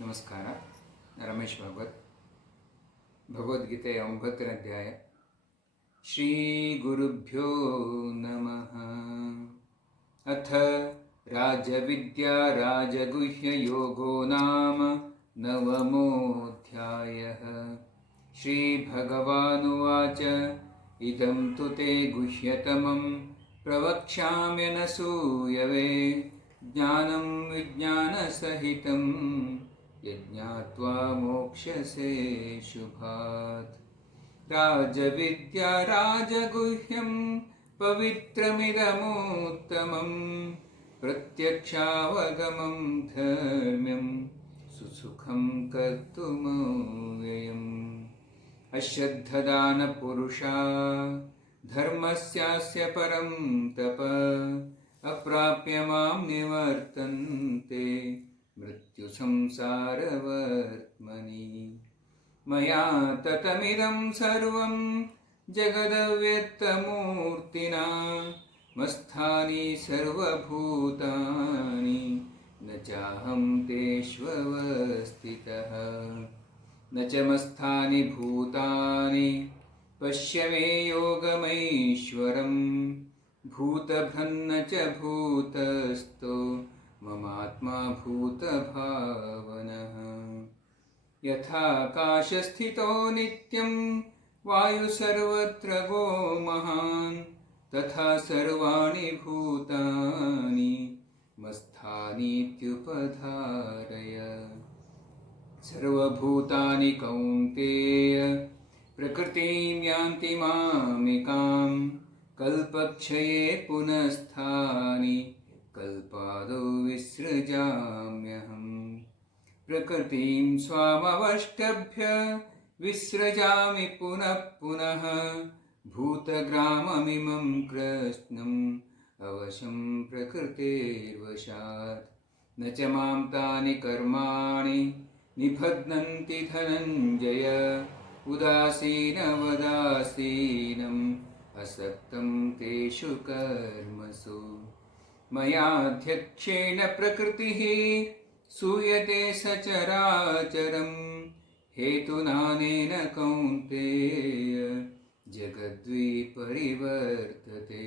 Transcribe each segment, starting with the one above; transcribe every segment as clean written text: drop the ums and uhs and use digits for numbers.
ನಮಸ್ಕಾರ. ರಮೇಶ್ ಭಾಗವತ್. ಭಗವದ್ಗೀತೆಯ 9ನೇ ಅಧ್ಯಾಯ. ಶ್ರೀ ಗುರುಭ್ಯೋ ನಮಃ. ಅಥ ರಾಜವಿದ್ಯಾ ರಾಜಗುಹ್ಯಯೋಗೋ ನಾಮ ನವಮೋऽಧ್ಯಾಯಃ. ಶ್ರೀಭಗವಾನುವಾಚ ಇದಂ ತು ತೇ ಗುಹ್ಯತಮಂ ಪ್ರವಕ್ಷ್ಯಾಮ್ಯನಸೂಯವೆ ಜ್ಞಾನಂ ವಿಜ್ಞಾನಸಹಿತಂ ಯಜ್ಞಾತ್ವಾ ಮೋಕ್ಷಸೆ ಶುಭಾತ್. ರಾಜವಿದ್ಯಾ ರಾಜಗುಹ್ಯಂ ಪವಿತ್ರಮಿದಮುತ್ತಮಂ ಪ್ರತ್ಯಕ್ಷಾವಗಮಂ ಧರ್ಮ್ಯಂ ಸುಸುಖಂ ಕರ್ತುಮವ್ಯಯಂ. ಅಶ್ರದ್ಧದಾನಪುರುಷಾ ಧರ್ಮಸ್ಯಾಸ್ಯ ಪರಂ ತಪ ಅಪ್ರಾಪ್ಯ ಮಾಂ ನಿವರ್ತನ್ತೆ ಮೃತ್ಯು ಸಂಸಾರವರ್ತ್ಮನಿ. ಮಯಾ ತತಮಿದಂ ಸರ್ವಂ ಜಗದವ್ಯಕ್ತಮೂರ್ತಿನಾ ಮಸ್ಥಾನಿ ಸರ್ವಭೂತಾನಿ ನ ಚಾಹಂ ತೇಷ್ವವಸ್ಥಿತಃ. ನ ಚ ಮಸ್ಥಾನಿ ಭೂತಾನಿ ಪಶ್ಯ ಮೇ ಯೋಗಮೈಶ್ವರಂ. ಭೂತಭ್ರನ್ನ ಚ ಭೂತಸ್ಥೋ ಮಮಾತ್ಮಾ ಭೂತಭಾವನಃ. ಯಥಾಕಾಶಸ್ಥಿತೋ ನಿತ್ಯಂ ವಾಯು ಸರ್ವತ್ರ ಗೋ ಮಹಾನ್ ತಥಾ ಸರ್ವಾಣಿ ಭೂತಾನಿ ಮಸ್ಥಾನೀತ್ಯುಪಧಾರಯ. ಸರ್ವಭೂತಾನಿ ಕೌಂತೆಯ ಪ್ರಕೃತಿಂ ಯಾಂತಿ ಮಾಮಿಕಾಂ ಕಲ್ಪಕ್ಷಯೇ ಪುನಃಸ್ಥಾನಿ ಕಲ್ಪಾದೌ ವಿಸೃಜಾಮ್ಯಹಂ. ಪ್ರಕೃತಿಂ ಸ್ವಾಮವಷ್ಟಭ್ಯ ವಿಸೃಜಾಮಿ ಪುನಃ ಪುನಃ ಭೂತಗ್ರಾಮಮಿಮಂ ಕೃಷ್ಣಂ ಅವಶಂ ಪ್ರಕೃತೇರ್ವಶಾತ್. ನ ಚ ಮಾಂ ತಾನಿ ಕರ್ಮಾಣಿ ನಿಬಧ್ನಂತಿ ಧನಂಜಯ. ಉದಾಸೀನವದಾಸೀನಂ ಅಸಕ್ತಂ ತೇಷು ಕರ್ಮಸು. ಮಯಾಧ್ಯಕ್ಷೇಣ ಪ್ರಕೃತಿಃ ಸೂಯತೆ ಸಚರಾಚರಂ. ಹೇತುನಾನೇನ ಕೌಂತೆಯ ಜಗದ್ವಿಪರಿವರ್ತತೆ.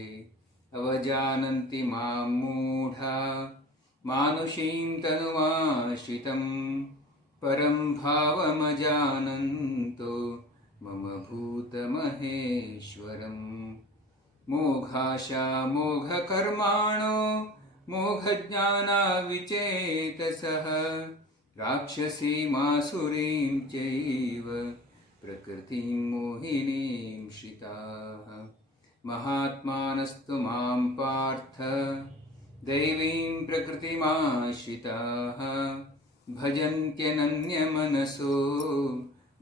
ಅವಜಾನಂತಿ ಮಾಂ ಮೂಢಾ ಮಾನುಷೀಂ ತನುಮಾಶ್ರಿತಂ ಪರಂ ಭಾವಮಜಾನಂತೋ ಮಮ ಭೂತಮಹೇಶ್ವರಂ. ಮೋಘಾಶಾ ಮೋಘಕರ್ಮಾಣೋ ಮೋಘಜ್ಞಾನವಿಚೇತಸಃ ರಾಕ್ಷಸೀಮಾಸುರೀಂ ಚೈವ ಪ್ರಕೃತಿಂ ಮೋಹಿನೀಂ ಶ್ರಿತಾಃ. ಮಹಾತ್ಮಾನಸ್ತು ಮಾಂ ಪಾರ್ಥ ದೈವೀಂ ಪ್ರಕೃತಿಮಾಶ್ರಿತಾಃ ಭಜನ್ತ್ಯನನ್ಯಮನಸೋ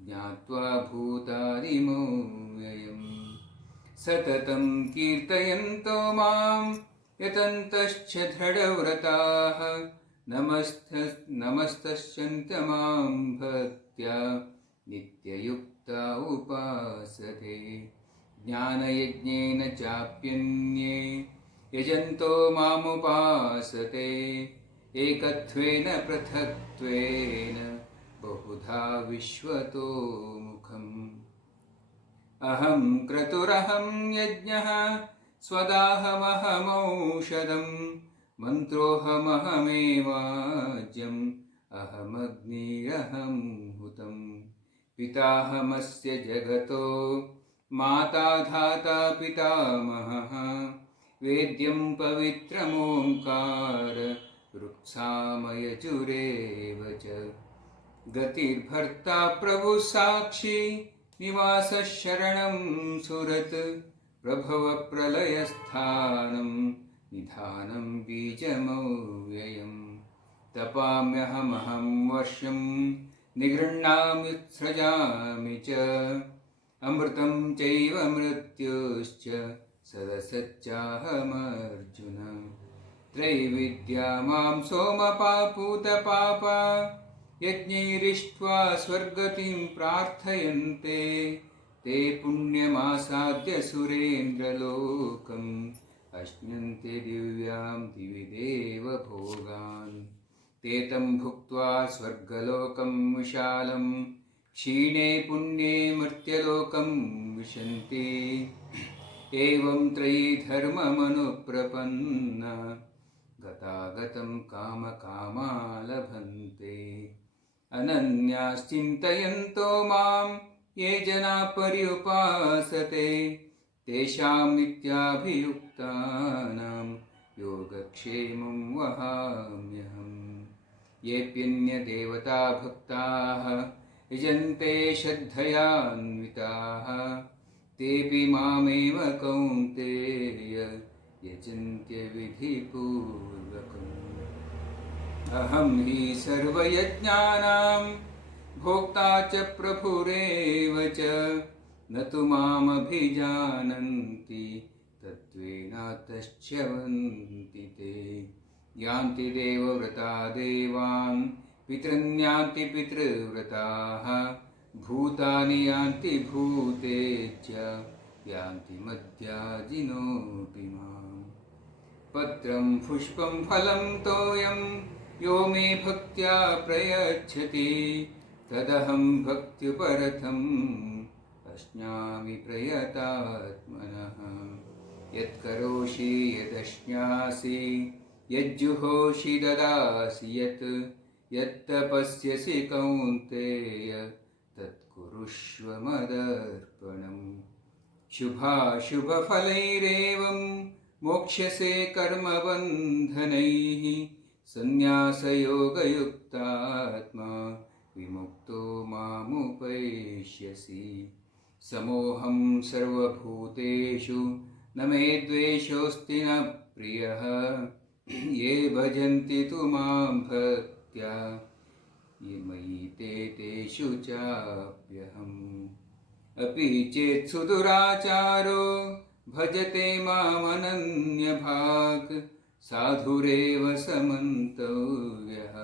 ಜ್ಞಾತ್ವಾ ಭೂತಾದಿಮವ್ಯಯಂ. ಸತತಂ ಕೀರ್ತಯಂತೋ ಮಾಂ ಯತಂತಶ್ಚ ದೃಢವ್ರತಾಃ ನಮಸ್ತಶ್ಚಂತ ಮಾಂ ಭಕ್ತ್ಯಾ ನಿತ್ಯಯುಕ್ತಾ ಉಪಾಸತೆ. ಜ್ಞಾನಯಜ್ಞೇನ ಚಾಪ್ಯನ್ಯೇ ಯಜಂತೋ ಮಾಮುಪಾಸತೆ. ಏಕತ್ವೇನ ಪೃಥಕ್ತ್ವೇನ ಬಹುಧಾ ವಿಶ್ವತೋ ಮುಖಂ. ಅಹಂ ಕ್ರತುರಹಂ ಯಜ್ಞಃ ಸ್ವದಾಹಮಹಮೌಷಧಂ. ಮಂತ್ರೋಹಮಹಮೇವಾಜ್ಯಂ ಅಹಮಗ್ನಿರಹಂ ಹುತಂ. ಪಿತಾಹಮಸ್ಯ ಜಗತೋ ಮಾತಾ ಧಾತಾ ಪಿತಾಮಹಃ. ವೇದ್ಯಂ ಪವಿತ್ರಮೋಂಕಾರ ರುಕ್ಸಾಮಯಜುರೇವ ಚ. ಗತಿರ್ಭರ್ತಾ ಪ್ರಭು ಸಾಕ್ಷಿ ನಿವಾಸಃ ಶರಣಂ ಸುರತ್. ಪ್ರಭವ ಪ್ರಲಯಸ್ಥಾನಂ ನಿಧಾನಂ ಬೀಜಮವ್ಯಯಂ. ತಪಾಮ್ಯಹಮಹಂ ವರ್ಷಂ ನಿಗೃಹ್ಣಾಮ್ಯುತ್ಸೃಜಾಮಿ ಚ. ಅಮೃತಂ ಚೈವ ಮೃತ್ಯುಶ್ಚ ಸದಸಚ್ಚಾಹಮರ್ಜುನ. ತ್ರೈವಿದ್ಯಾ ಮಾಂ ಸೋಮಪಾಪೂತಪಾಪ ಯಜ್ಞೈರಿಷ್ಟ್ವಾ ಸ್ವರ್ಗತಿಂ ಪ್ರಾರ್ಥಯಂತೆ. ते पुण्यमासाद्य सुरेन्द्रलोकम् अश्नुन्ते दिव्यां दिवि देवभोगान्. ते तं भुक्त्वा स्वर्गलोकं विशालं क्षीणे पुण्ये मर्त्यलोकं विशन्ति एवं त्रयी धर्ममनुप्रपन्ना गतागतं कामकामा लभन्ते अनन्याश्चिन्तयन्तो मां ये जना पर्युपासते तेषां नित्याभियुक्तानां योगक्षेमं वहाम्यहम् येऽप्यन्यदेवता भक्ताः यजन्ते श्रद्धयान्विताः तेऽपि मामेव कौन्तेय यजन्त्य विधिपूर्वकम् अहं हि सर्वयज्ञानां भोक्ता च प्रभुरेव च न तु मामभिजानन्ति तत्त्वेनातश्च्यवन्ति ते यान्ति देवव्रता देवान् पितॄन्यान्ति पितृव्रताः भूतानि यान्ति भूतेज्य यान्ति मद्याजिनोऽपि माम् पत्रं पुष्पं फलं तोयं यो मे भक्त्या प्रयच्छति तदहं भक्त्युपरतम् अस्म्यामि प्रयतात्मनः यत्करोषि यदश्नासि यज्जुहोषि ददासि यत्तपस्यसि कौन्तेय तत्कुरुष्व मदर्पणम् शुभाशुभफलैरेवं मोक्ष्यसे कर्मबन्धनैः सन्न्यासयोगयुक्तात्मा विमुक्तो मामुपैष्यसि समोऽहं सर्वभूतेषु न मे द्वेषोऽस्ति न प्रियः ये भजन्ति तु मां भक्त्या ये मयि ते तेषु चाप्यहम् अपि चेत् सुदुराचारो भजते मामनन्यभाक् साधुरेव समन्तव्यः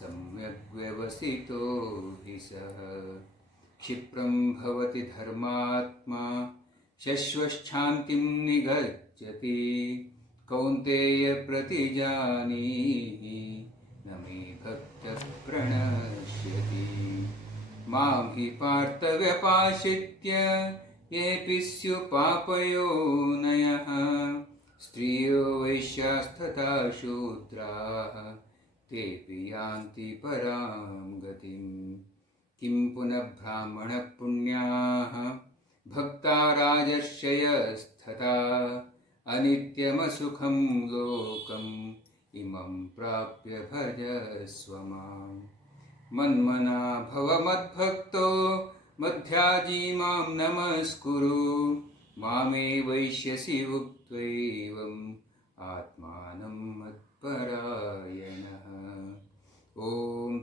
सम्यग् व्यवसितो हि सः क्षिप्रं भवति धर्मात्मा शश्वच्छान्तिं निगच्छति कौन्तेय प्रतिजानीहि न मे भक्तः प्रणश्यति मां हि पार्थ व्यपाश्रित्य येऽपि स्युपापयोनयः स्त्रियो वैश्यास्तथा शूद्राः तेऽपि यान्ति परां गतिम् किं पुनः ब्राह्मणपुण्याः भक्ता राजर्षयस्तथा अनित्यमसुखं लोकम् इमं प्राप्य भजस्व माम् मन्मना भव मद्भक्तो मध्याजी मां नमस्कुरु मामे वैश्यसि उक्त्वैवम् आत्मानं मत्परायणः ॐ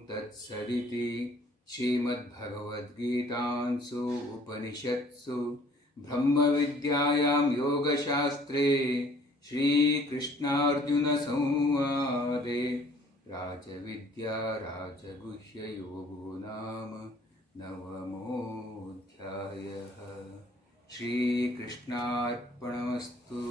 तत्सदिति श्रीमद्भगवद्गीतासु उपनिषत्सु ब्रह्मविद्यायां योगशास्त्रे श्रीकृष्णार्जुनसंवादे राजविद्या राजगुह्ययोगो नाम नवमोऽध्यायः। श्रीकृष्णार्पणमस्तु।